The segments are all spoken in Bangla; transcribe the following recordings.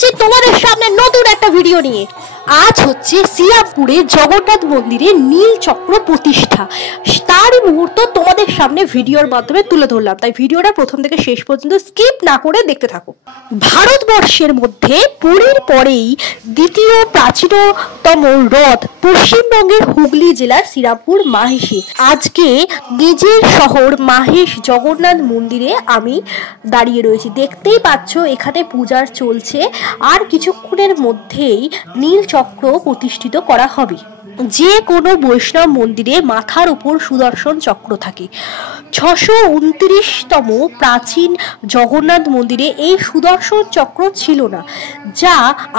এসেছি তোমাদের সামনে নতুন একটা ভিডিও নিয়ে। আজ হচ্ছে শ্রীরামপুরে জগন্নাথ মন্দিরে নীল চক্র প্রতিষ্ঠা, তারই মুহূর্ত তোমাদের সামনে ভিডিওর মাধ্যমে তুলে ধরলাম। তাই ভিডিওটা প্রথম থেকে শেষ পর্যন্ত স্কিপ না করে দেখতে থাকো। ভারতবর্ষের মধ্যে পুরীর পরেই দ্বিতীয় প্রাচীনতম হ্রদ পশ্চিমবঙ্গের হুগলি জেলার শ্রীরামপুর মাহেশে। আজকে নিজের শহর মাহেশ জগন্নাথ মন্দিরে আমি দাঁড়িয়ে রয়েছি। দেখতেই পাচ্ছ এখানে পূজার চলছে, আর কিছুক্ষণের মধ্যেই নীল চক্র প্রতিষ্ঠিত করা হবে। যে কোনো বৈষ্ণব মন্দিরে মাথার উপর সুদর্শন চক্র থাকে। 629তম প্রাচীন জগন্নাথ মন্দিরে এই সুদর্শন চক্র ছিল না, যা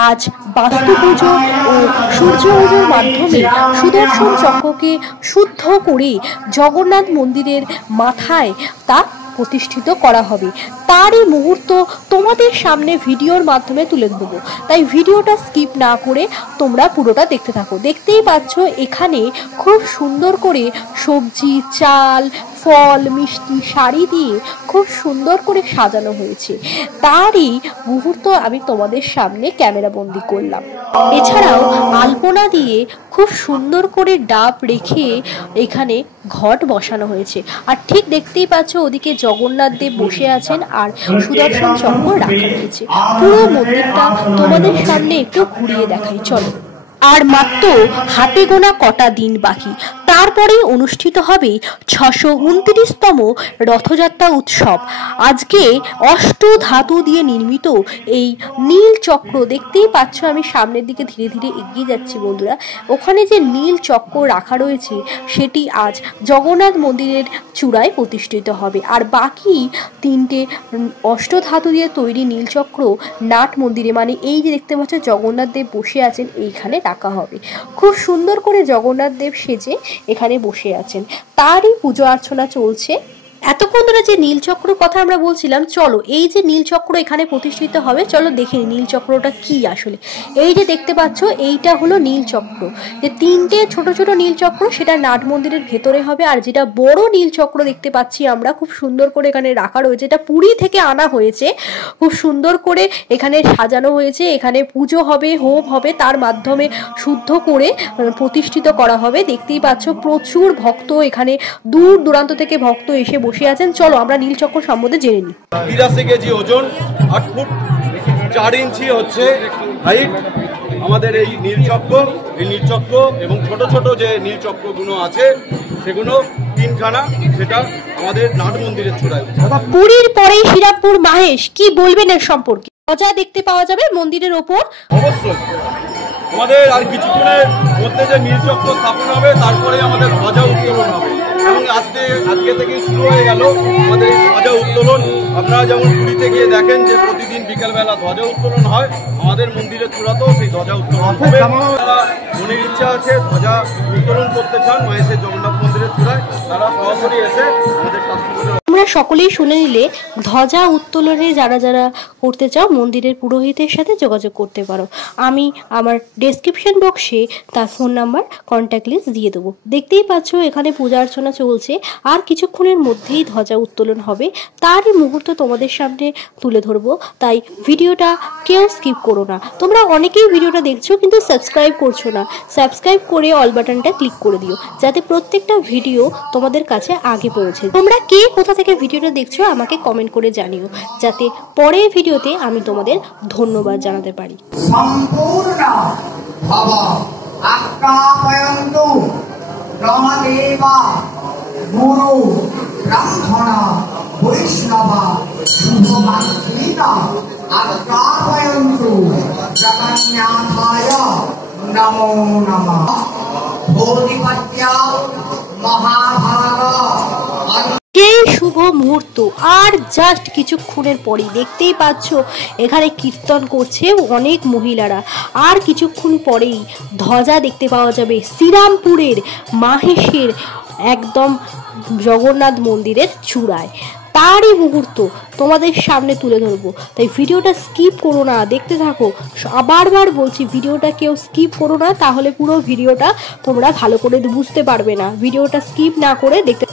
আজ বাস্তু পুজো ও সূর্য পুজোর মাধ্যমে সুদর্শন চক্রকে শুদ্ধ করে জগন্নাথ মন্দিরের মাথায় তা প্রতিষ্ঠিত করা হবে। তারই মুহূর্ত তোমাদের সামনে ভিডিওর মাধ্যমে তুলে ধরবো, তাই ভিডিওটা স্কিপ না করে তোমরা পুরোটা দেখতে থাকো। দেখতেই পাচ্ছ এখানে খুব সুন্দর করে সবজি, চাল, ফল, মিষ্টি, শাড়ি দিয়ে খুব সুন্দর করে সাজানো হয়েছে। তারই মুহূর্ত আমি তোমাদের সামনে ক্যামেরা বন্দি করলাম। এছাড়াও আলপনা দিয়ে খুব সুন্দর করে ডাব রেখে এখানে ঘট বসানো হয়েছে। আর ঠিক দেখতেই পাচ্ছ ওদিকে জগন্নাথ দেব বসে আছেন আর সুদর্শন চক্র রাখা রয়েছে। পুরো মন্দিরটা তোমাদের সামনে একটু ঘুরিয়ে দেখাই, চলো। আর মাত্র হাতে গোনা কটা দিন বাকি, তারপরেই অনুষ্ঠিত হবে 629তম রথযাত্রা উৎসব। আজকে অষ্ট ধাতু দিয়ে নির্মিত এই নীল চক্র দেখতেই পাচ্ছ, আমি সামনের দিকে ধীরে ধীরে এগিয়ে যাচ্ছি বন্ধুরা। ওখানে যে নীল চক্র রাখা রয়েছে সেটি আজ জগন্নাথ মন্দিরের চূড়ায় প্রতিষ্ঠিত হবে। আর বাকি তিনটে অষ্টধাতু দিয়ে তৈরি নীল চক্র নাট মন্দিরে, মানে এই যে দেখতে পাচ্ছ জগন্নাথ দেব বসে আছেন, এইখানে রাখা হবে। খুব সুন্দর করে জগন্নাথ দেব সেজে এখানে বসে আছেন, তারই পুজো অর্চনা চলছে। এতক্ষণ ধরে যে নীলচক্র কথা আমরা বলছিলাম, চলো এই যে নীলচক্র এখানে প্রতিষ্ঠিত হবে, চলো দেখে নীলচক্রটা কি আসলে। এই যে দেখতে পাচ্ছ এইটা হলো নীলচক্র, যে তিনটে ছোট ছোট নীলচক্র সেটা নাট মন্দিরের ভেতরে হবে। আর যেটা বড় নীলচক্র দেখতে পাচ্ছি আমরা খুব সুন্দর করে এখানে রাখা রয়েছে, এটা পুরী থেকে আনা হয়েছে, খুব সুন্দর করে এখানে সাজানো হয়েছে। এখানে পুজো হবে, হোম হবে, তার মাধ্যমে শুদ্ধ করে প্রতিষ্ঠিত করা হবে। দেখতেই পাচ্ছ প্রচুর ভক্ত, এখানে দূর দূরান্ত থেকে ভক্ত এসে বসে আছেন। চলো আমরা নীলচক্র সম্বন্ধে জেনে নিই। 83 কেজি ওজন, 8 ফুট 4 ইঞ্চি হচ্ছে হাইট আমাদের এই নীলচক্র। এই নীলচক্র এবং ছোট ছোট যে নীলচক্রগুলো আছে সেগুলো 3খানা, সেটা আমাদের নাট মন্দিরের চূড়ায়। পুরীর পরেই শ্রীরামপুর মাহেশ, কি বলবেন এর সম্পর্কে? ধ্বজা দেখতে পাওয়া যাবে মন্দিরের ওপর। অবশ্যই আমাদের আর কিছুক্ষণের মধ্যে যে নীলচক্র স্থাপন হবে, তারপরে আমাদের ধ্বজা উত্তোলন হবে। এবং আজকে থেকে শুরু হয়ে গেল আমাদের এই ধ্বজা উত্তোলন। আপনারা যেমন পুরীতে গিয়ে দেখেন যে প্রতিদিন বিকালবেলা ধ্বজা উত্তোলন হয়, আমাদের মন্দিরের চূড়াতেও সেই ধ্বজা উত্তোলন হবে। যারা মনের ইচ্ছা আছে ধ্বজা উত্তোলন করতে চান মাহেশের জগন্নাথ মন্দিরের চূড়ায়, তারা সরাসরি এসে আমাদের শাস্ত্রীয়। তোমরা সকলেই শুনে নিলে, ধ্বজা উত্তোলনে যারা যারা করতে চাও মন্দিরের পুরোহিতের সাথে যোগাযোগ করতে পারো। আমি আমার ডেসক্রিপশন বক্সে তার ফোন নাম্বার, কন্ট্যাক্ট লিস্ট দিয়ে দেবো। দেখতেই পাচ্ছ এখানে পূজা অর্চনা চলছে, আর কিছুক্ষণের মধ্যেই ধ্বজা উত্তোলন হবে, তারই মুহূর্ত তোমাদের সামনে তুলে ধরবো। তাই ভিডিওটা কেউ স্কিপ করো না। তোমরা অনেকেই ভিডিওটা দেখছো কিন্তু সাবস্ক্রাইব করছো না, সাবস্ক্রাইব করে অল বাটনটা ক্লিক করে দিও, যাতে প্রত্যেকটা ভিডিও তোমাদের কাছে আগে পৌঁছে। তোমরা কে কোথা থেকে ভিডিওটা দেখছো আমাকে কমেন্ট করে জানিও, যাতে পরের ভিডিওতে আমি তোমাদের ধন্যবাদ জানাতে পারি। সম্পূর্ণ ভব আক্রাপয়ন্তু রমদেবা গুরু ব্রাহ্মণ বৈষ্ণব শুভমাত্রিতা আক্রাপয়ন্তু জগন্নাথায় নমো নমঃ। ভোধিপত্যা মহাভাগ সেই শুভ মুহূর্ত আর জাস্ট কিছুক্ষণের পরেই দেখতেই পাচ্ছ এখানে কীর্তন করছে অনেক মহিলারা। আর কিছুক্ষণ পরেই ধ্বজা দেখতে পাওয়া যাবে শ্রীরামপুরের মাহেশের একদম জগন্নাথ মন্দিরের চূড়ায়। তারই মুহূর্ত তোমাদের সামনে তুলে ধরবো, তাই ভিডিওটা স্কিপ করো না, দেখতে থাকো। আবারবার বলছি ভিডিওটা কেউ স্কিপ করো না, তাহলে পুরো ভিডিওটা তোমরা ভালো করে বুঝতে পারবে না। ভিডিওটা স্কিপ না করে দেখতে।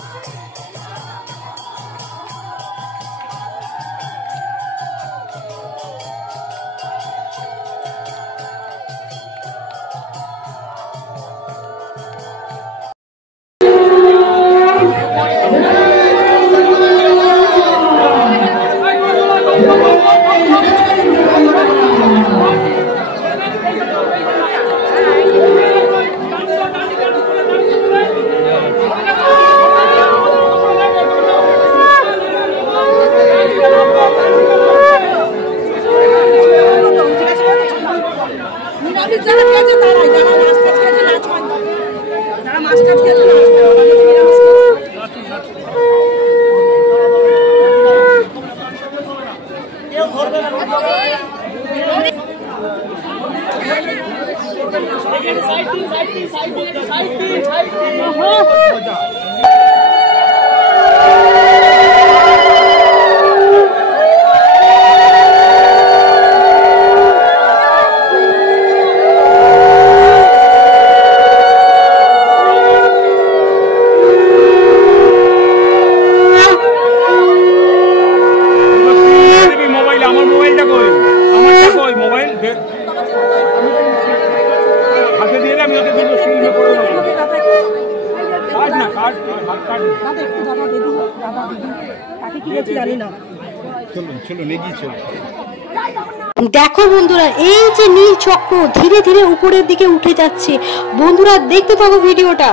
দেখো বন্ধুরা, এই যে নীল চক্র ধীরে ধীরে উপরের দিকে উঠে যাচ্ছে। বন্ধুরা দেখতে থাকো ভিডিওটা।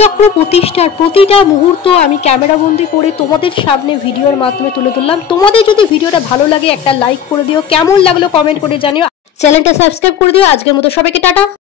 চক্র প্রতিষ্ঠার প্রতিটা মুহূর্ত আমি ক্যামেরা বন্দি করে তোমাদের সামনে ভিডিওর মাধ্যমে তুলে ধরলাম। তোমাদের যদি ভিডিওটা ভালো লাগে একটা লাইক করে দিও, কেমন লাগলো কমেন্ট করে জানিও, চ্যানেলটা সাবস্ক্রাইব করে দিও। আজকের মতো সবাইকে টাটা।